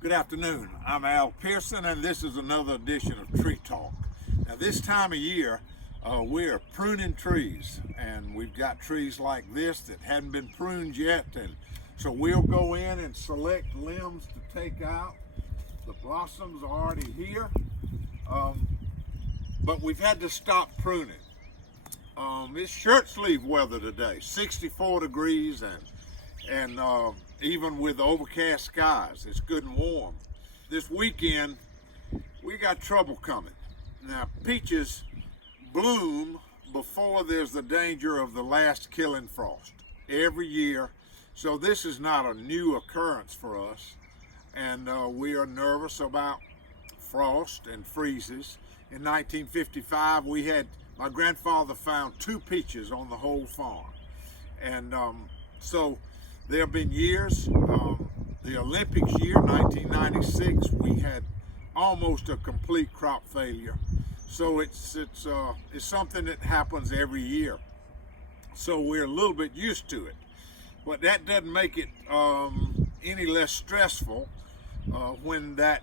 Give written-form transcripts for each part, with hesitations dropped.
Good afternoon. I'm Al Pearson, and this is another edition of Tree Talk. Now, this time of year, we're pruning trees, and we've got trees like this that hadn't been pruned yet, and so we'll go in and select limbs to take out. The blossoms are already here, but we've had to stop pruning. It's shirt sleeve weather today, 64 degrees, and even with overcast skies, it's good and warm. This weekend, we got trouble coming. Now, peaches bloom before there's the danger of the last killing frost every year. So this is not a new occurrence for us. And we are nervous about frost and freezes. In 1955, my grandfather found 2 peaches on the whole farm. And so there have been years, the Olympics year, 1996, we had almost a complete crop failure. So it's something that happens every year. So we're a little bit used to it. But that doesn't make it any less stressful when that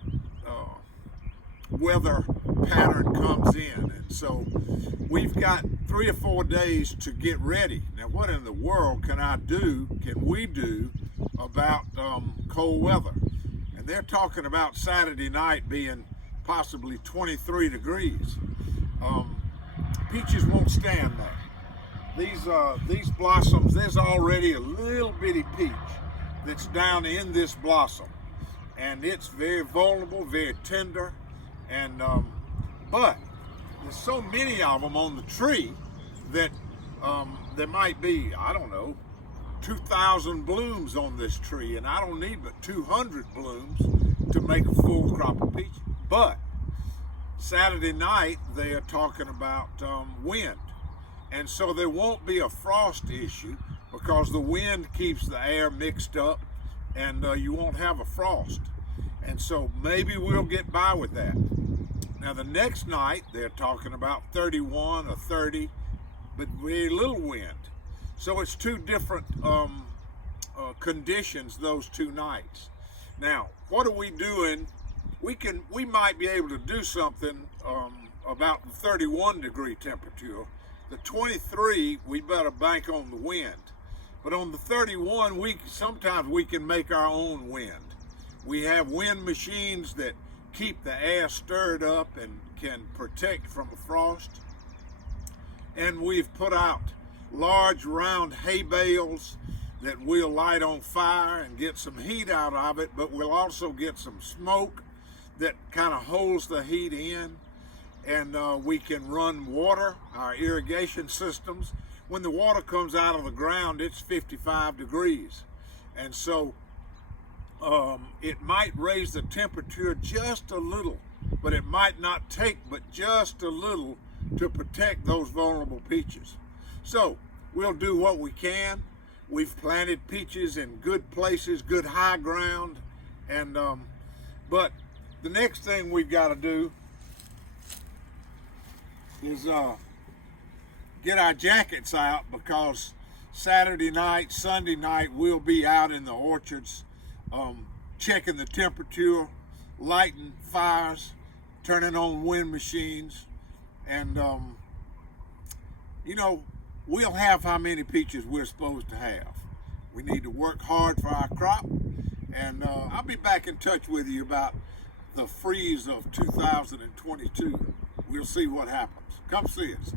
weather pattern comes in. And so we've got 3 or 4 days to get ready. Now, what in the world can we do about cold weather? And they're talking about Saturday night being possibly 23 degrees. Peaches won't stand that. These blossoms, there's already a little bitty peach that's down in this blossom, and it's very vulnerable, very tender, and but there's so many of them on the tree that there might be, I don't know, 2,000 blooms on this tree, and I don't need but 200 blooms to make a full crop of peaches. But Saturday night they are talking about wind, and so there won't be a frost issue because the wind keeps the air mixed up, and you won't have a frost. And so maybe we'll get by with that. Now, the next night, they're talking about 31 or 30, but very little wind. So it's 2 different conditions those 2 nights. Now, what are we doing? We might be able to do something about the 31 degree temperature. The 23, we better bank on the wind. But on the 31, sometimes we can make our own wind. We have wind machines that keep the air stirred up and can protect from the frost. And we've put out large round hay bales that we'll light on fire and get some heat out of it, but we'll also get some smoke that kind of holds the heat in. And we can run water, our irrigation systems. When the water comes out of the ground, it's 55 degrees. And so it might raise the temperature just a little, but it might not take but just a little to protect those vulnerable peaches. So we'll do what we can. We've planted peaches in good places, good high ground, and but the next thing we've got to do is get our jackets out, because Saturday night, Sunday night, we'll be out in the orchards checking the temperature, lighting fires, turning on wind machines, and we'll have how many peaches we're supposed to have. We need to work hard for our crop, and I'll be back in touch with you about the freeze of 2022. We'll see what happens. Come see us.